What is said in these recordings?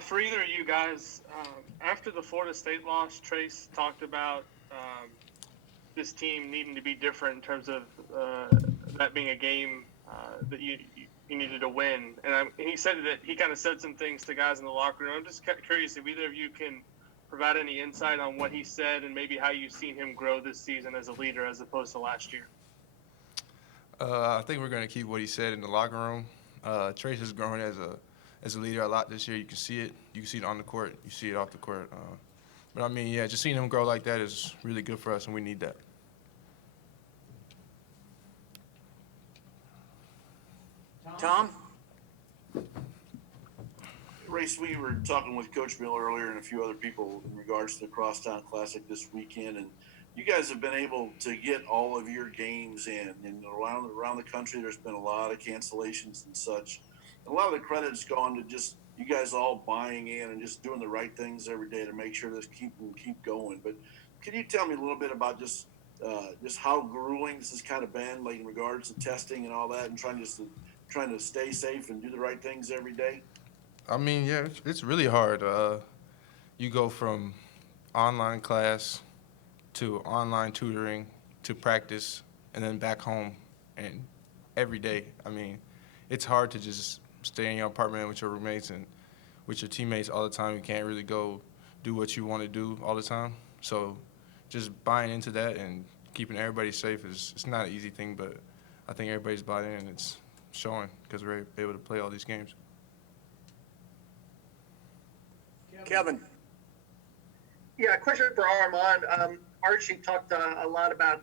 For either of you guys, after the Florida State loss, Trace talked about this team needing to be different in terms of that being a game that you needed to win. And he said that he kind of said some things to guys in the locker room. I'm just curious if either of you can provide any insight on what he said and maybe how you've seen him grow this season as a leader as opposed to last year. I think we're going to keep what he said in the locker room. Trace has grown as a leader a lot this year. You can see it. You can see it on the court. You see it off the court. But I mean, yeah, just seeing him grow like that is really good for us, and we need that. Tom? Race, we were talking with Coach Bill earlier and a few other people in regards to the Crosstown Classic this weekend, and you guys have been able to get all of your games in. And around the country, there's been a lot of cancellations and such. And a lot of the credit's gone to just you guys all buying in and just doing the right things every day to make sure this keep going. But can you tell me a little bit about just how grueling this has kind of been, like in regards to testing and all that, and trying to stay safe and do the right things every day? I mean, yeah, it's really hard. You go from online class to online tutoring to practice and then back home and every day. I mean, it's hard to just stay in your apartment with your roommates and with your teammates all the time. You can't really go do what you want to do all the time. So just buying into that and keeping everybody safe it's not an easy thing, but I think everybody's bought in and it's showing because we're able to play all these games. Kevin? Yeah, question for Armaan. Archie talked a lot about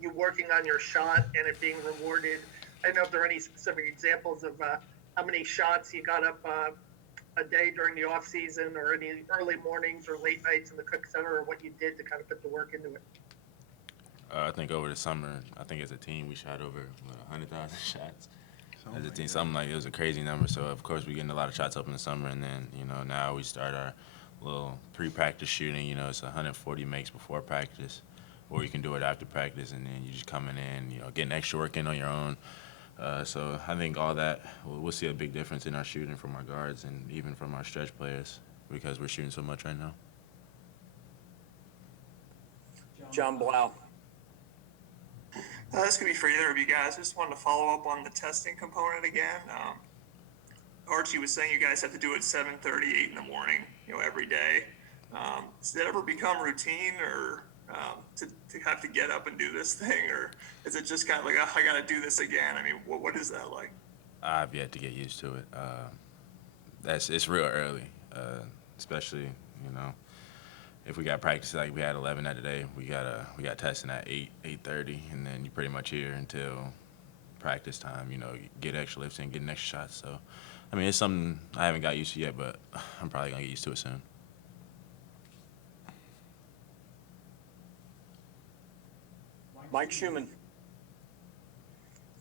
you working on your shot and it being rewarded. I don't know if there are any specific examples of how many shots you got up a day during the off season, or any early mornings or late nights in the Cook Center, or what you did to kind of put the work into it. I think over the summer, I think as a team we shot over 100,000 shots. As a team, something like it was a crazy number. So of course we're getting a lot of shots up in the summer, and then now we start our little pre-practice shooting. It's 140 makes before practice, or you can do it after practice, and then you just coming in, getting extra work in on your own. So I think all that we'll see a big difference in our shooting from our guards and even from our stretch players because we're shooting so much right now. John Blau? This could be for either of you guys. Just wanted to follow up on the testing component again. Archie was saying you guys have to do it 7:30, 8 in the morning, every day. Does that ever become routine, or to have to get up and do this thing, or is it just kind of like, oh, I got to do this again? I mean, what is that like? I've yet to get used to it. It's real early, especially if we got practice like we had 11 that day, we got testing at 8:30, and then you're pretty much here until practice time. Get extra lifts in, getting extra shots. So, I mean, it's something I haven't got used to yet, but I'm probably gonna get used to it soon. Mike Schumann?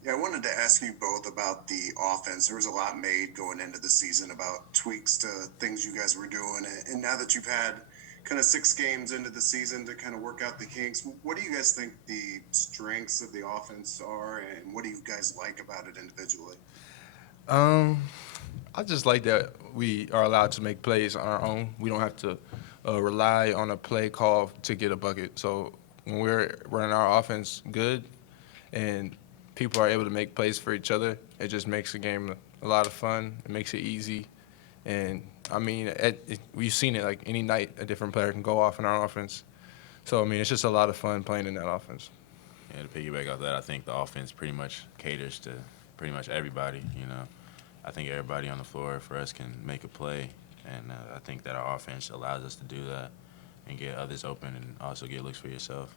Yeah, I wanted to ask you both about the offense. There was a lot made going into the season about tweaks to things you guys were doing, and now that you've had kind of 6 games into the season to kind of work out the kinks, what do you guys think the strengths of the offense are, and what do you guys like about it individually? I just like that we are allowed to make plays on our own. We don't have to rely on a play call to get a bucket. So when we're running our offense good and people are able to make plays for each other, it just makes the game a lot of fun. It makes it easy. And, I mean, we've seen it, like any night a different player can go off in our offense. So, I mean, it's just a lot of fun playing in that offense. Yeah, to piggyback off that, I think the offense pretty much caters to pretty much everybody. I think everybody on the floor for us can make a play, and I think that our offense allows us to do that and get others open and also get looks for yourself.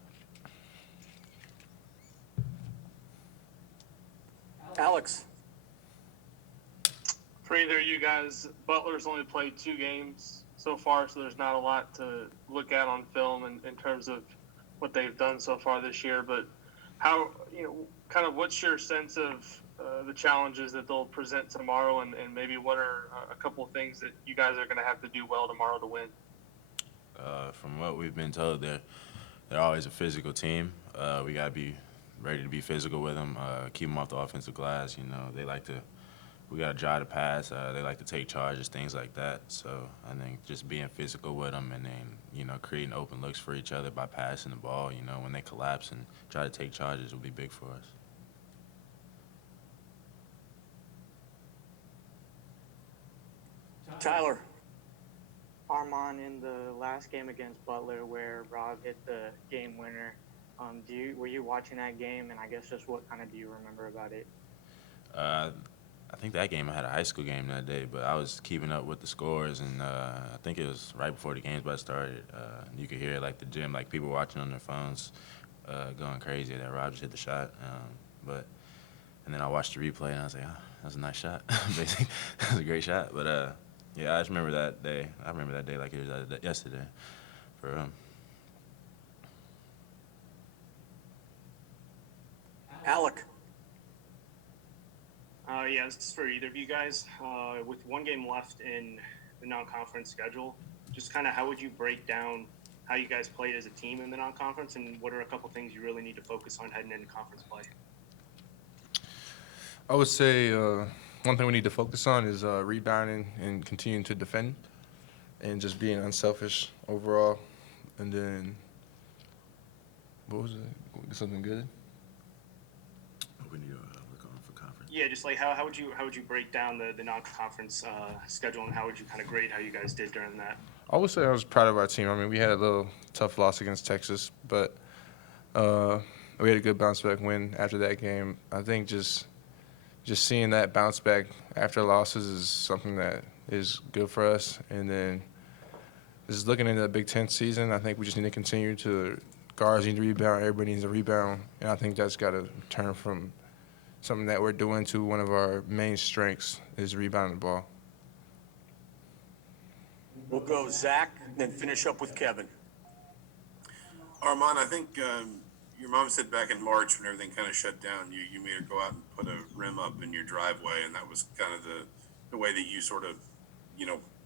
Alex? For either of you guys, Butler's only played 2 games so far, so there's not a lot to look at on film in terms of what they've done so far this year. But how, kind of what's your sense of the challenges that they'll present tomorrow, and maybe what are a couple of things that you guys are going to have to do well tomorrow to win? From what we've been told, they're always a physical team. We got to be ready to be physical with them, keep them off the offensive glass. They like to we got to drive to pass. They like to take charges, things like that. So I think just being physical with them and then, creating open looks for each other by passing the ball, when they collapse and try to take charges will be big for us. Tyler. Armaan, in the last game against Butler where Rob hit the game winner, were you watching that game, and I guess just what kind of do you remember about it? I think that game I had a high school game that day, but I was keeping up with the scores, and I think it was right before the games about started. You could hear like the gym, like people watching on their phones, going crazy that Rob just hit the shot. And then I watched the replay, and I was like, oh, that was a nice shot. Basically, that was a great shot. But yeah, I just remember that day. I remember that day like it was yesterday for him. Alec. Yeah, this is for either of you guys. With one game left in the non-conference schedule, just kind of how would you break down how you guys played as a team in the non-conference, and what are a couple things you really need to focus on heading into conference play? I would say one thing we need to focus on is rebounding and continuing to defend and just being unselfish overall. And then, what was it? Something good? What we need to work on for conference. Yeah, just like how would you break down the non-conference schedule, and how would you kind of grade how you guys did during that? I would say I was proud of our team. I mean, we had a little tough loss against Texas, but we had a good bounce back win after that game. I think just seeing that bounce back after losses is something that is good for us. And then just looking into the Big Ten season, I think we just need to continue to guards need to rebound, everybody needs to rebound, and I think that's got to turn from something that we're doing to one of our main strengths is rebounding the ball. We'll go Zach, then finish up with Kevin. Armaan, I think your mom said back in March when everything kind of shut down, you made her go out and put a rim up in your driveway, and that was kind of the way that you sort of,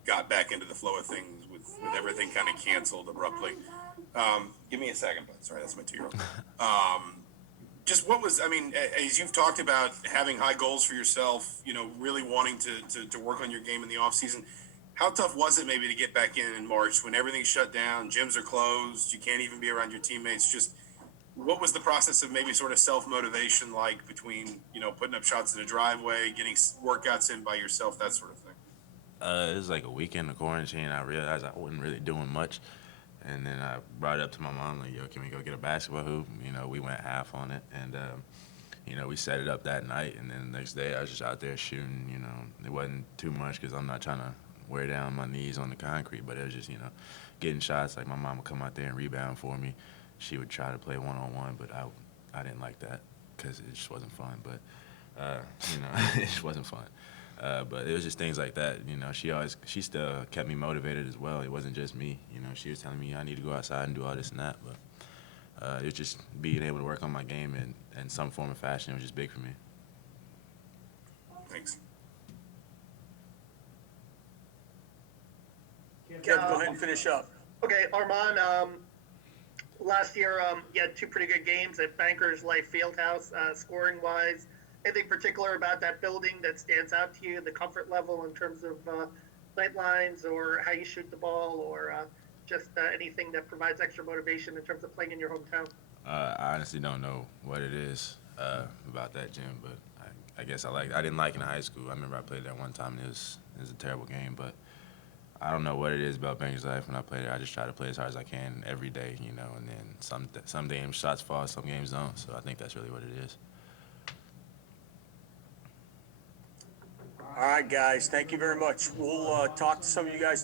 got back into the flow of things with everything kind of canceled abruptly. Give me a second, bud. Sorry, that's my 2-year-old. Just what was, as you've talked about having high goals for yourself, really wanting to work on your game in the off season, how tough was it maybe to get back in March when everything's shut down, gyms are closed, you can't even be around your teammates? Just what was the process of maybe sort of self-motivation like between, putting up shots in the driveway, getting workouts in by yourself, that sort of thing? It was like a weekend of quarantine. I realized I wasn't really doing much. And then I brought it up to my mom, like, yo, can we go get a basketball hoop? We went half on it. And, we set it up that night. And then the next day I was just out there shooting. It wasn't too much because I'm not trying to wear down my knees on the concrete. But it was just, getting shots. Like my mom would come out there and rebound for me. She would try to play one-on-one, but I didn't like that because it just wasn't fun. But, it just wasn't fun. But it was just things like that. She still kept me motivated as well. It wasn't just me. She was telling me I need to go outside and do all this and that. But it was just being able to work on my game in some form or fashion. It was just big for me. Thanks. Kevin, go ahead and finish up. Okay, Armaan, last year you had 2 pretty good games at Bankers Life Fieldhouse, scoring-wise. Anything particular about that building that stands out to you, the comfort level in terms of sight lines or how you shoot the ball, or just anything that provides extra motivation in terms of playing in your hometown? I honestly don't know what it is about that gym, but I guess I didn't like it in high school. I remember I played there one time, and it was a terrible game, but I don't know what it is about Bankers Life. When I play there, I just try to play as hard as I can every day, and then some games shots fall, some games don't, so I think that's really what it is. All right, guys. Thank you very much. We'll talk to some of you guys